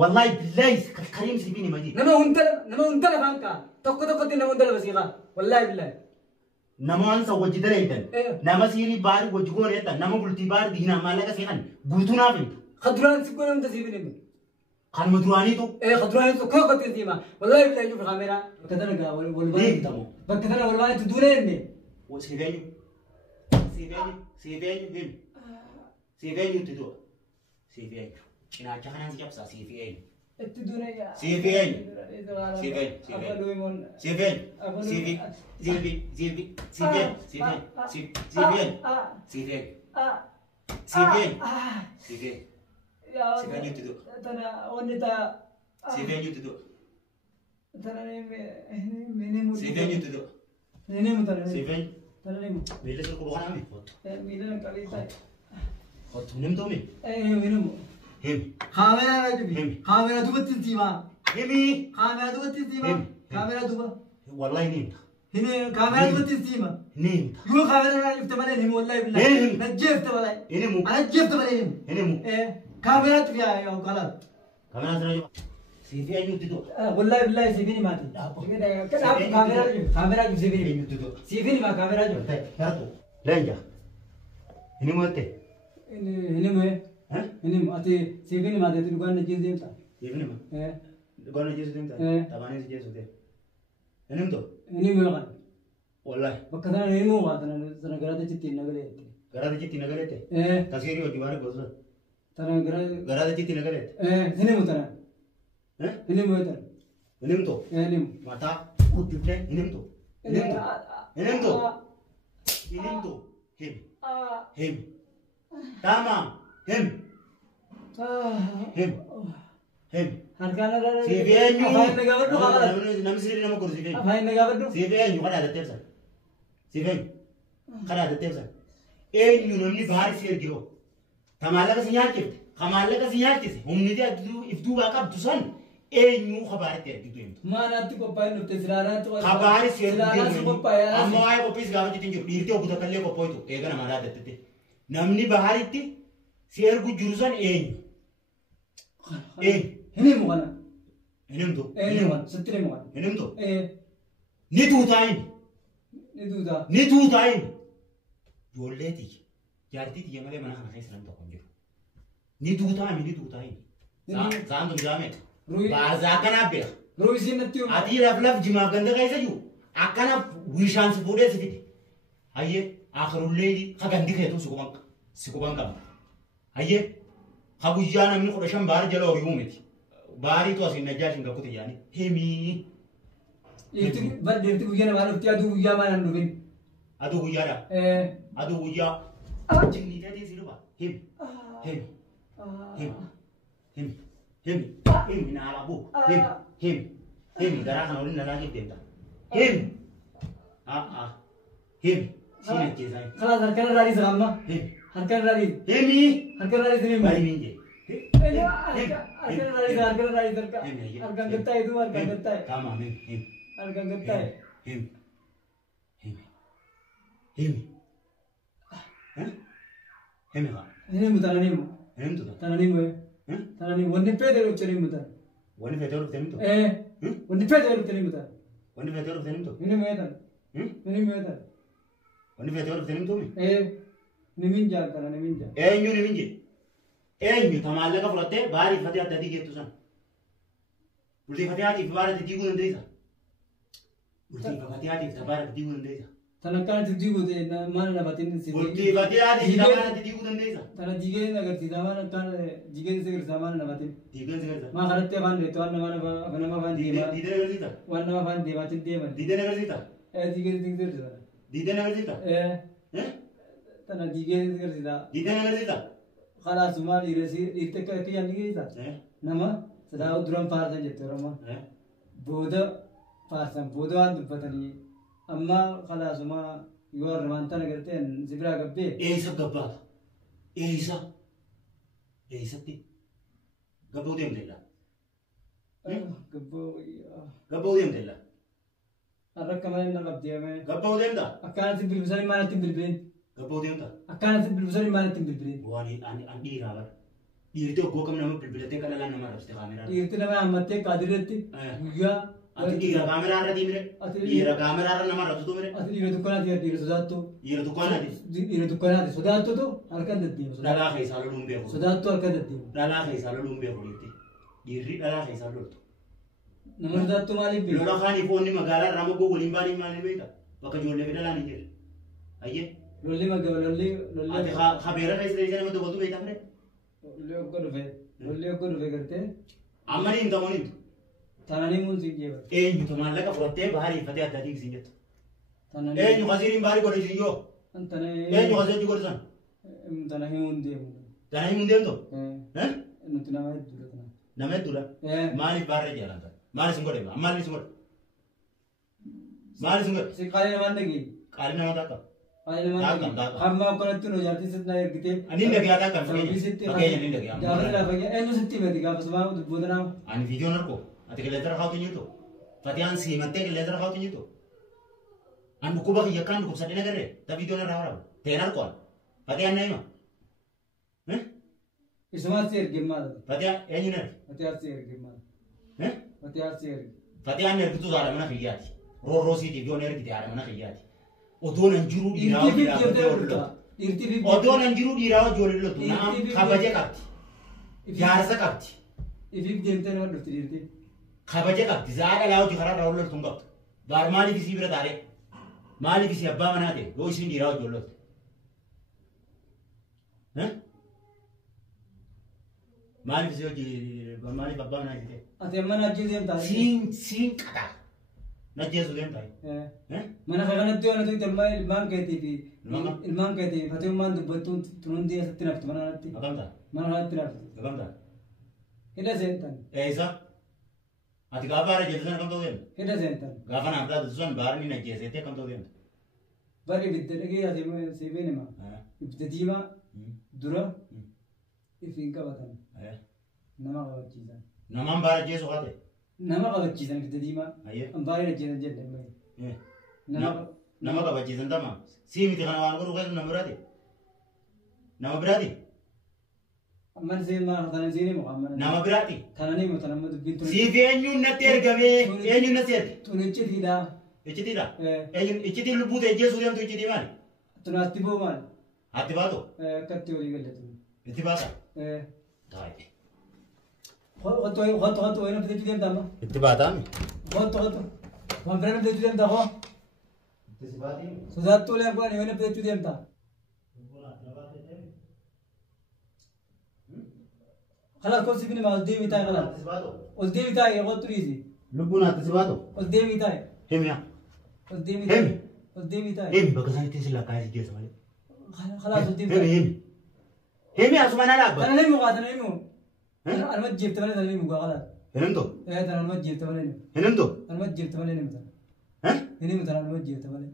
والله بالله كريم سيبيني ما دي نما هنت فانك تكو دي نما هنت بسيقا والله بالله نما أنسى وجد ليدا نما سيري بار وجهون يتا نما قلتي بار دينا ما لك سيخان قلتونا فين خدران سيكون انت سيبيني كان مدراني تو خدران تو كو قلت ديما والله بالله شوف الكاميرا كذا والله تمو بكذا والله تدوليني وسيفيني سيفيني تدو سيفيني أنا كان سيجاب سيفيني الدنيا سيفيني كاميرا دوبت التيما كاميرا دوبت التيما كاميرا دوبا والله نمت هنا كاميرا دوبت التيما نمت يو كاميرا جبت مالي والله بالله نجفت مالي انا جبت مالي كاميرا تبيا يا خلاص كاميرا تراجع سيفيني تدو والله بالله سيفيني ما تدو كاميرا جو سيفيني تدو سيفيني ما كاميرا جو لينجا هني موتة هني مو هني أتي سيفيني ما تدو كان نجيز ديمتا سيفيني ما كان نجيز ديمتا تباني نجيز وده هني متو هني مو كان والله بكذا هني مو كان ترى قرادة جتين نقولي قرادة جتين نقولي كسيري وديواري بوزلا ترى قرادة جتين نقولي هني مو ترى هني مو ترى هني متو هني مو ماتا كتبته هني متو هني متو هم تمام هم هركانا سيفيني أفاين نجابدو خلاص نمسيري نمكور سيفيني أفاين نجابدو سيفيني خلاص هذا تبصر سيفيني خلاص هذا تبصر إيه نمني بحر سير جيو تمالك سينيات كيف خمالك سينيات كيف هم ندي إفدو باكاب دوسان إيه نيو خبرت تركي تويم ما ناتي كوباي نبتسرارا تو خبر سير جيو أما أي كوبيس غاوي تيجي ديرتي أبو تكلي كوباي تو إيه كنا مالا دتتي نمني بحر تي سير كوجروسان إيه هني مو أنا هنيم تو هني مو ستري مو هنيم تو نيتو تاين جولتي جارتي تيجي ماله منا خنا خيسلام تو كونجو نيتو تاين زان دم جامع بازاكنا بيا روي سينتيو أدي رفلف جماع كندا كيسه جو أكنا ويشان سبورة سفيد هاي آخر الليل خدندي خيتو سكوبان كم هاي خبوجانا من خرشان بار جلو يومتي باري تو أسين نجاش إنك كنت يعني همي itu bar dirti bujana baru ti adu buja mana nubin adu bujara adu buja jingni tadi siapa him nala bu him gara kan ulin nala gitu entah him sini cezai kalau harkan rari sama harkan rari sini bari minje harkan rari terka harkan getah itu harkan getah kama him harkan getah him ini mutananimu him tu tananimu tananimu wanni pede lucchani mutan wanni pede lucchani tu wanni pede lucchani mutan wanni pede lucchani tu ini medan wanni pede lucchani tu niminja kana niminja niminje enyu tamalle ka frotte bari fatiha tadi gitu san ulti fatiha di bara di digu ndesa ulti fatiha di bara di digu ndesa tanakkan di digu de mana na batin si ulti fatiha di bara di digu ndesa tana jige na agar tidamana kan jige se agar zaman na batin digu se agar ma haratte ban re to na mana bana ma ban di dide agar sita wanna ma ban de batin de man dide agar sita jige de dide agar sita tana jige agar sita dide agar sita خلاص ما يرتكب كي يعني كذا نما سداو درام فارسان جت رما بودا فارسان بودا عند بتني أما خلاص ما يوار رمانتا نقدر زبرا قبّي إيسا قبّا إيسا تي قبّو ديم ديلا قبّو ديم ديلا أرك كمان نقبّي أمي قبّو ديم دا أكان سبيل بسالي ما نتيم بالبين قبّو ديم دا أكان سبيل بسالي ما نتيم بالبين واني أندي رابر dhiirtee oggoo kam nama bilbilatee kan alaan nama rabsite kaameraa. Dhiirti nama hammattee qaadiratti guyyaa. Ati dhiira kaameraa irra diimire. Dhiira kaameraa irra nama rabsitu mire. Ati dhiira dukkanaati dhiira sodaattu. Dhiira dukkanaati. Dhiira dukkanaati sodaattutu harkaan deddeema. Dhalaa keessaa loluun beeku. Sodaattu harkaan deddeema. Dhalaa keessaa loluun beeku dhiirti. Dhiirri dhalaa keessaa loltu. Nama sodaattu maaliif beeku? Lola kaanii foonni magaalaa irraa mogoo waliin baaniin maaliif beekta? Bakka ijoollee fi dhalaan hin jirre. Ayyee. Lolli magaalaa lolli. Ati habeera keessa isa nama tokkotu beektaa fire? Lolli akka dhufe gartee. Amma ni himtamoo ni himtu. Tananii mun siin jeeba. Eenyutu maallaqa fudhattee baarii iffatee adda adii siin jettu. Eenyu qasiiriin baarii godhe siin yoo? Eenyu qasiirri godhe sana? Tana himuun deemu. Tana himuun deemtu? Nuti nama hedduudha tana. Nama hedduudha? Maaliif baarree jaalatan? Maali sin godhe? Maali sin godhe? Maali sin godhe? Si qaalii namaan dhagee. Qaalii namaa takka. Qaalii namaan dhagee. Hamma akkanatti nu jaartii sitti na ergitee. Ani dhagee haa takka fakkeenya ni dhagee. Gaafa laa fakkeenya eenyu sitti himati gaafa sumaa dubboota nama. Ani viidiyoon argoo. Ati qilleensa rafaa tunyuu ta'u. Fatiyaan siimattee qilleensa rafaa tunyuu ta'u. An dhukkuba kiyya kan dhukkubsadhe nagarree. Ta viidiyoon irraa waraaba. Ta'een argoon. Fatiyaan na hima. Isumaatti erge maal? Fatiyaan eenyu na erge? Fatiyaatti erge maal? Fatiyaatti erge. Fatiyaan ergitu haadha mana kiyyaati. Roorroosiitiif yoon ergite haadha mana kiyyaati. Odoo nan jiruu dhiiraa hojii Odoo nan jiruu dhiiraa hojii waliin loltu. Na'am kabaja qabdi. Jaarsa qabdi. Ifiif deemtee nama dhufti dhiirti. Kabaja qabdi. Zaadha laa hojii karaa irraa loltu hin qabdu. Baar maaliif isii bira taaree? Maaliif isii abbaa manaa ta'e? Yoo isiin dhiiraa hojii loltu. Maaliif isii hojii maaliif abbaa manaa ta'e? Ati amma najjii deemtaa? Siin qataa. Najjeesu deemtaa? Mana kanatti yoo natu ilmaan keetii fi fatiyummaan dubbattuun tunuun deessatti nafti mana kanatti. Akamtaa? Mana kanatti nafti. Akamtaa? Hidha seentan. Eessa? Ati gaafa baara jeetu sana kam ta'uu deemta? Hidha seentan. Gaafa naaf taatu sun baara ni najjeesettee kam ta'uu deemta? Bari ibidda dhagee siifeen hima. Ibidda diimaa dura ifiin qabatan. Nama qabachiisan. Namaan baara jeesu haa ta'e? Nama qabachiisan ibidda diimaa. Baara najjeesan jedhe. Nama qabachiisan tama. Sii miti kana waan godhu keessu nama biraati? Nama biraati? Amman seen maal kana seen himu amman. Nama biraati? Kana ni himu kana amma dubbiin tuni. Siif eenyuun natti ergamee eenyuun natti erge? Tuni iccitiidha. Iccitiidha? Iccitiin lubbuu ta'e jeesuu deemtu iccitii maali? Tuni atti boo maali? Atti baatu? Akkatti walii galatu. Itti baata? Taa'e. Hotto wayina fidachuu deemta amma? Itti baataami? Hotto. Waan biraan fidachuu deemta hoo? Itti si baatii? Sodaattuu lee abbaan wayina fidachuu deemta? Khalas kau sini mah Dewi tay khalas. Dewi tay ya kau tulis. Lubun atas sebatu. Dewi tay. Hem ya. Dewi. Dewi tay. Hem bagasan itu sila kaya sih sama. Khalas Dewi tay. Hem ya semana lah. Tanah ni muka tanah ni mu. Almat jib tanah tanah ni muka khalas. Henem tu. Tanah almat jib tanah ni. Henem tu. Almat jib tanah ni muka. Ini muka tanah almat jib tanah ni.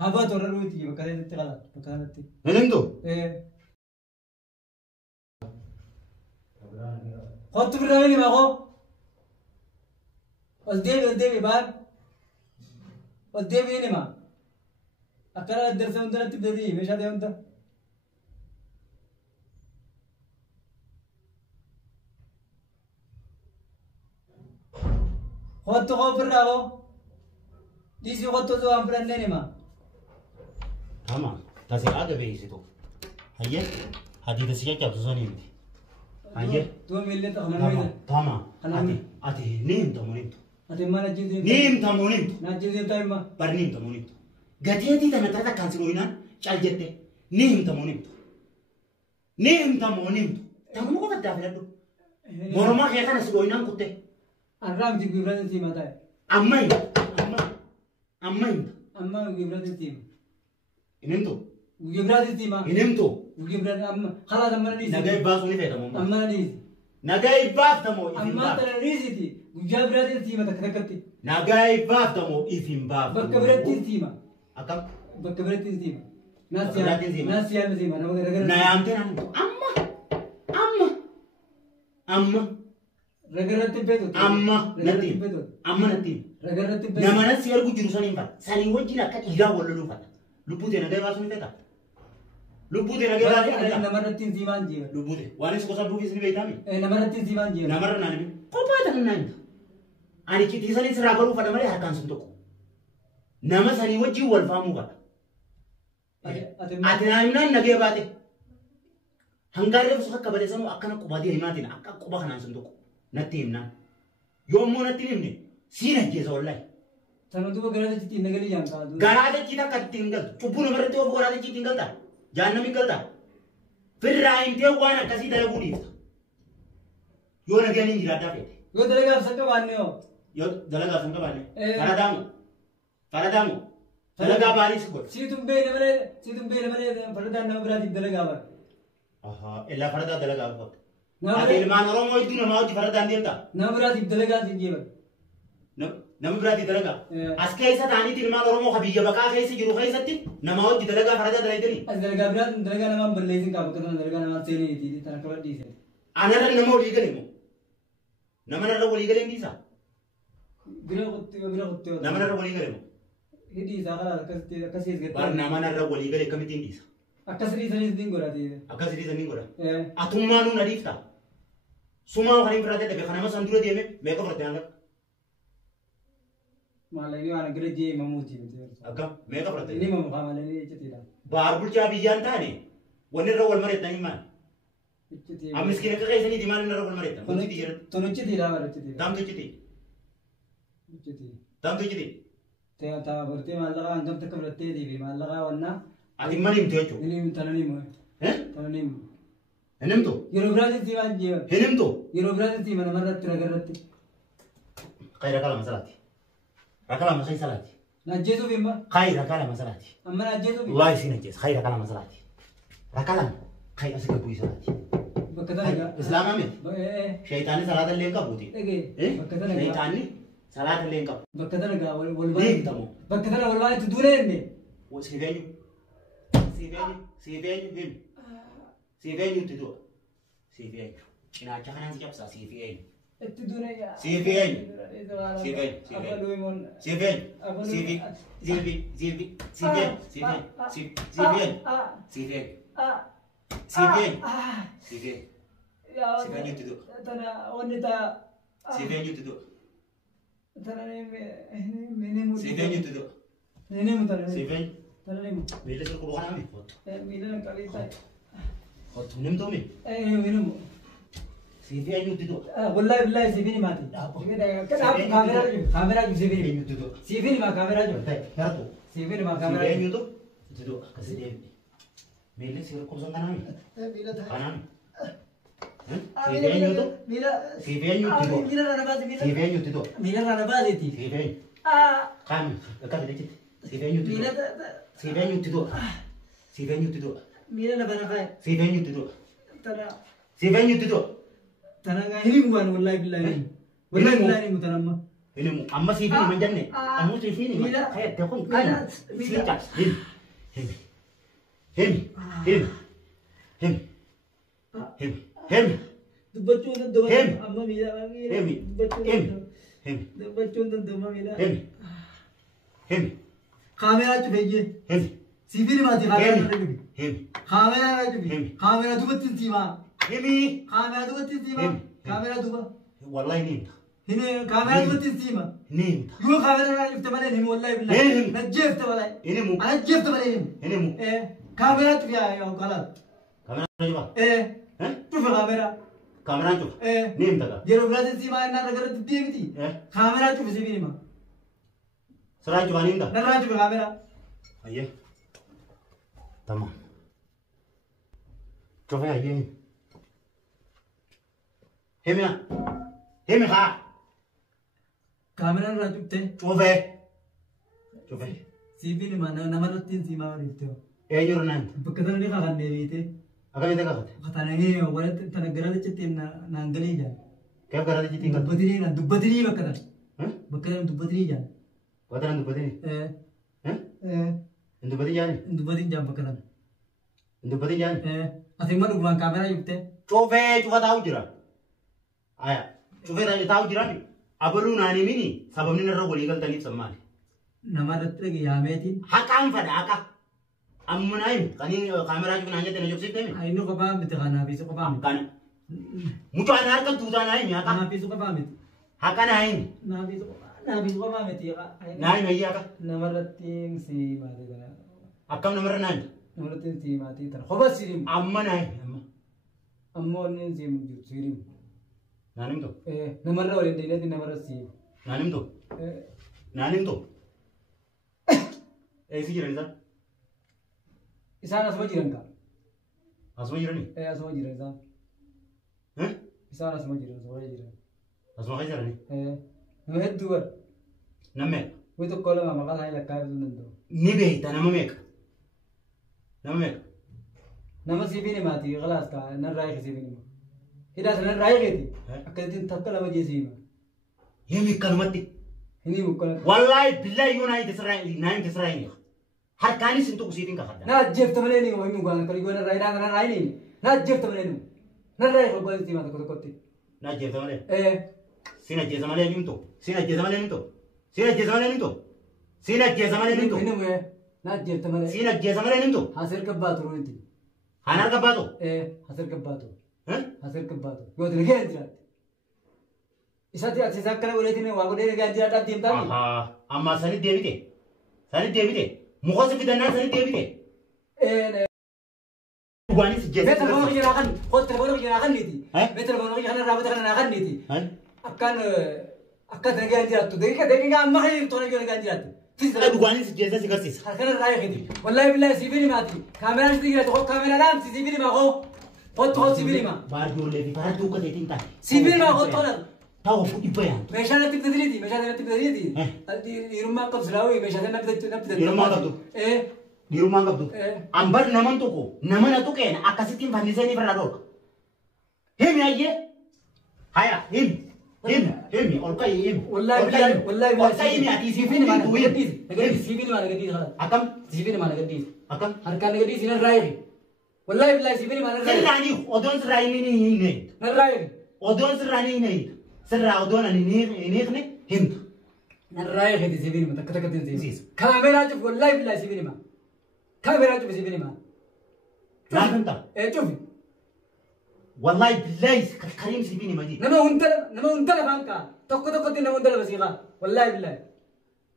Haba tu orang ruti bakasan itu khalas. Bakasan itu. Henem tu. Kau tu berapa ni mak kau? Dewi bar. Dewi ni mak. Akara dersa unda nanti beri, mesha dia unda. Kau tu kau berapa kau? Di sini kau tu tu amperan ni mak. Tama, tasi ada beri situ. Ayat, hadi tasi क्या तुझा नहीं थी. Ayat. Tu milih tak mana? Tama. Ati nim tamu. Ati mana jadi? Nim tamu nim. Nak jadi tahu mah? Per nim tamu. Gati tanah terata kansi moina, cal jette. Nim tamu. Nim tamu. Tamu kau tak dah beradu. Moroma kaya kan nasi moina kutte. Aram di gibran itu mata. Amma. Amma gibran itu. Inem tu. Gibran itu mah. Inem tu. Gibran amma. Kalau zaman ni. Nagai bas ni faham mo. Amma ni. Nagai bas tamu. Amma telah ni sih. Gibran itu mah tak kekati. Nagai bas tamu ifim bas. Berkebret itu mah. Akam. Berkebret itu mah. Nasihat itu mah. Nama gara-gara. Nayam tu Amma. Gara-gara betul. Amma nanti. Gara-gara betul. Nama nasi aku jurusan ini pak. Saling wajib nak ida walau lupa. Lupa je nagai bas ni faham. Lubbuute nagee baatee namarratti zimaan jiru. lubbuute waan isa gosa duubis ni beekami. Namarratti zimaan jiru. Namarra naan bi kophaa ta'an naan. Ani kitiisanii siraa garuu fadha malee harkaan sun tokko. Nama sanii wajjin wal faamuu qaba. Ati naannaan nagee baate. Hangaarree fuusa akka balee sanuu akkana qubaatee himaatiin akka quba kanaan sun tokko natti himnaan. Yommuu natti himne siin ajjeesa wallahi. Tanatu gara jechi tiin nagali jaan kaadu. Gara jechi takka tiin gal. Cubbuu namarratti of gara jechi tiin galta. Jaannami galta. Firraa intee waan akkasii dalaguu dhiifta. Yoo nageen hin jiraadhaa feete. Yoo dalagaaf sakka baanne yoo. Yoo dalagaaf sakka baanne. Faradaamu. Dalagaa baarii si godha. Siitum beela malee faradaan nama biraatiif dalagaa bara. Ella faradaa dalagaa godha. Ati ilmaan Oromoo hedduu namaa hojii faradaan deemta. Nama biraatiif dalagaa siin jeeba. Nama biraatiif dalagaa. As keessa ta'aniiti ilmaan Oromoo biyya baqaa keessa jiru keessatti namaa hojii dalagaa faradaa dalaganii. As dalagaa biraatiin dalagaa namaan balleessin qaba akkasumas dalagaa namaan seenii tan akka badhiise. Anarra nama walii gale moo? Nama narra walii galee dhiisa. Bira qottee. Nama narra walii gale moo? Hidhii isaa karaa akkasii eeggatee. Bar nama narra walii galee akkamittiin dhiisa? Akkas dhiisanii siin godhate. Akkas dhiisanii godha. Atummaa nuun adiifta. Sumaa kan hin firaatee dhabe kan nama san dura deeme meeqa fudhatte hanga? Maallaqni waan gara jee mamuuti. Akkam meeqa fudhatte? Inni mamu haa maallaqni ejjetiidha. Baar bulchaa biyyaan taane wanni irra wal mareettan hin maal? Miskiina akka keessaniiti maal irra wal mareettan? Tun ejjetiidha bara ejjetiidha. Taamtu ejjeti? Taamtu ejjeti? Taa bartee maallaqaa hangam takka fudhattee fi maallaqaa wannaa. Ati mana himtu jechuudha. Inni tananiimu. Tananiimu. Hin himtu? Yeroo biraatiin siimaan jeeban. Hin himtu? Yeroo biraatiin siima namarratti ragarratti. Kai rakala masalaati. Rakala masai salaati. Najjeesuuf himma. Kai rakala masalaati. Amma najjeesuuf himma. Wallahi si najjees. Kai rakala masalaati. Rakala kai asii gabbuu salaati. Bakka dalagaa. Islaamaa miti. Shayitaanni salaata illee hin qabuuti. Bakka dalagaa. Shayitaanni salaata illee hin qabu. Bakka dalagaa wal Beektamu. Bakka dalagaa wal baay'eetu duulee inni. Siifeenyu. Siifeenyu. Siifeenyu itti du'a. Siifeenyu. Cinaacha kanaan si cabsaa siifeenyu. Itti duulee yaa. Siifeenyu. Siifeenyu. Siifeenyu. Siifeenyu. Siifeenyu itti du'a. Tana onni taa. Siifeenyu itti du'a. Tana neemu. Siifeenyu itti du'a. Neemu tana. Siifeenyu. Tana neemu. Miila sirku boqonaa mi? Kottu. Miila qabii taa'e. Kottu nimtuu mi? Neemu. Siifeenyu itti du'a. Wallahi billahi siifini maati. Kaameraa jiru. Kaameraa jiru siifini. Siifeenyu itti du'a. Siifini maa kaameraa jiru. Yaratu. Siifini maa kaameraa jiru. Siifeenyu itti du'a. Akkasii deemne. Miilli sirku boqonaa kanaa mi? Kanaa mi? Siifeenyu itti. Siifeenyu itti du'a. Miila rana baati miila. Siifeenyu itti du'a. Miila rana baati. Siifeenyu. Kaami. Akkasii deechiti. Siifeenyu itti du'a. Siifeenyu itti du'a. Siifeenyu itti du'a. Miila na bana kaya. Siifeenyu itti du'a. Tana. Siifeenyu itti du'a. Tana ngaa hinimu waan wallahi billahi. Wallahi billahi hinimu tana amma. Hinimu amma siifini man janne. Amma siifini man. Kaya tekun kana. Siika. Himi. Himi. Himi. Himi. Himi. Himi. Dubbachuun danda'u. Himi. Amma miila. Himi. Himi. Himi. Dubbachuun danda'u miila. Himi. Himi. Kaameraa cufeeyye. Himi. Siifini maati kaameraa cufeeyye. Himi. Kaameraa cufeeyye. Kaameraa dubbatti siimaa. Himi. Kaameraa dubbatti siimaa. Kaameraa dubba. Wallahi nimta. Hini kaameraa dubbatti siimaa. Nimta. Yoo kaameraa cufte malee himi wallahi billahi. Najjeefte malee. Hinimu. Najjeefte malee himi. Hinimu. Kaameraa cufee yoo kalaat. Kamera coba. Cufe kaameraa. Kamera coba. Nimta ka. Yeroo biraatiin siimaa innaa dhagarratti deemiti. Kaameraa cufe siifini maa. Serai coba nimta. Narraa cufe kaameraa. Aye. Tamam. Coba aye. Hemi ya. Hemi ka. Kaameraa narraa cufte. Coba. Coba. Siifini maa namarratti siimaa walitti. Eenyuun naan. Bakka sana ni kakan deebiite. Akkamii kakate? Katananii walitti tana gara jettee naan galee jaan. Keef gara jettee ngaan. Dubbatinii bakka tan. Bakka tan dubbatinii jaan. Bakka tan dubbatinii. Hin dubbatin jaani? Hin dubbatin jaan bakka tan. Hin dubbatin jaani? Ati immoo dhugumaan kaameraa jibte. Cufee cufa taa'u jira. Aya. Cufee taa'u jira. Abaluu naanii mini sababni narra walii galtaniif sammaani. Namarratti dhage yaameetiin. Haqaan fadha haqa. amma naayim qanii kaameraa jiru naan jettee na jobsiiftee Ai nu qophaa miti kanaa fi qophaa miti. akkana mucaan harka tuutaa naayim yaa Kanaa fi qophaa miti. haka naayim Naa fi qophaa miti. naayim ayyaa haka Namarratti si maatii kana. akkam namarra naayim Namarratti si maatii tana. Kophaa si dhimu. amma naayim amma Ammoo inni si jiru si dhimu. naanim to Namarra waliin deebiitti namarra si. naanim to naanim to eessi jiran isaan Isaan asuma jiran kaa. asuma jiranii Asuma jiran isaan. Isaan asuma jiran. asuma kan jiranii Nama hedduu bara. nammeeqa Wai tokko lama maqaa isaanii lakkaa'uu danda'u. ni beekta nama meeqa nama meeqa Nama sibiini maatii qalaas kaa narraa eegi sibiini maa. Hidhaa sana narraa eegeeti. Akkasitti takka lama jeesii maa. Yemi kanumatti Hini mukkana. wallahi billahi yunaayit israa'il naayit israa'il harkaanis hin tuqu siitiin kakadda Na ajjeefta malee ni wayii mukaan kan yoo narraa hidhaa narraa ni. Na ajjeefta malee ni. Narraa eegi obbaa sitii maa tokko tokkotti. na ajjeesa malee sin ajjeesa malee nimto sin ajjeesa malee nimto sin ajjeesa malee nimto sin ajjeesa malee nimto Hini muye. Na ajjeefta malee. sin ajjeesa malee nimto Haasir kabbaatu roonti. haan harka baato Haasir kabbaatu. Haasir kabbaatu. Yoo ta'e gahee jiraatti. Isatti ati isaa akkana godheetiin waa godhee gahee jiraadhaa deemtaa. amma sanit deebite muka si fidannaan sanit deebite Duganis jees Betul bangun kerja kan, kau terbangun kerja kan niti. Betul bangun kerja kan rapat kan niti. Akan dengan ganjil tu, dengan amma hari tu orang jual ganjil tu. Duganis jees si gasis Harusnya raya gitu. Wallahi billahi sibili mati. Kamera sih kita tu, kamera ram sibili mah kau sibili mah. Baru levi baru kau keting tak Sibili mah kau tahu. tahu ibu ya Mesha nanti berdiri, mesha nanti berdiri. Di rumah kau selawi, mesha nanti berdiri. Di rumah kau tu. Di rumah kau tu. Ambar naman tu ko, naman tu kan akasitin pandai ni berador. Him ya ye, haya him. Olkai him. Wallahi Olkai him ya di sini mana tu him. Sibili mana gadis kan? Akam Sibili mana gadis? akam. Harga gadis ini raya. Wallahi billahi sibili mana raya? Serani odon serai ni. Raya. Odon serani ni. Serra odon ni him. Raya gadis sibili mana? Kata sibili. Kamera tu wallahi billahi sibili mana? Kamera tu sibili mana? Lahan tak. Cufi. Wallahi billahi karim sibini majid. Nama undal bangka. Toko tin nama undal basiqa. Wallahi billahi.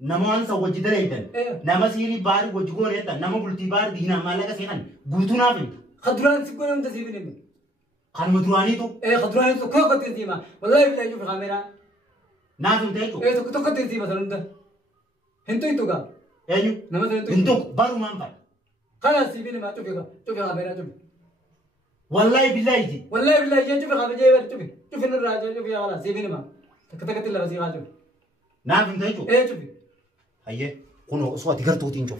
Nama ansa wajidare idan. Nama siri bar wajigone eta. Nama bulti bar dina malaga sekan. Gutuna bin. Khadran sikone unda sibili mana? Kan madurani tu. Khadran tu kau tin sima. Wallahi billahi cufi kamera. Nazum tay tu. Toko tin sima salunda. Hentu itu ka? Ayu. Nama tu. Untuk baru mampai. Kalau sibili mana cufi kamera cufi. Wallahi billahi ji. والله بالله جاي شوف خابر جاي شوف شوف الراجل شوف يا خلاص سيبيني ما كتكت لا بس يا شوف Nazum tay tu. ايه شوفي Aye. Kuno suatu gartu tinjau.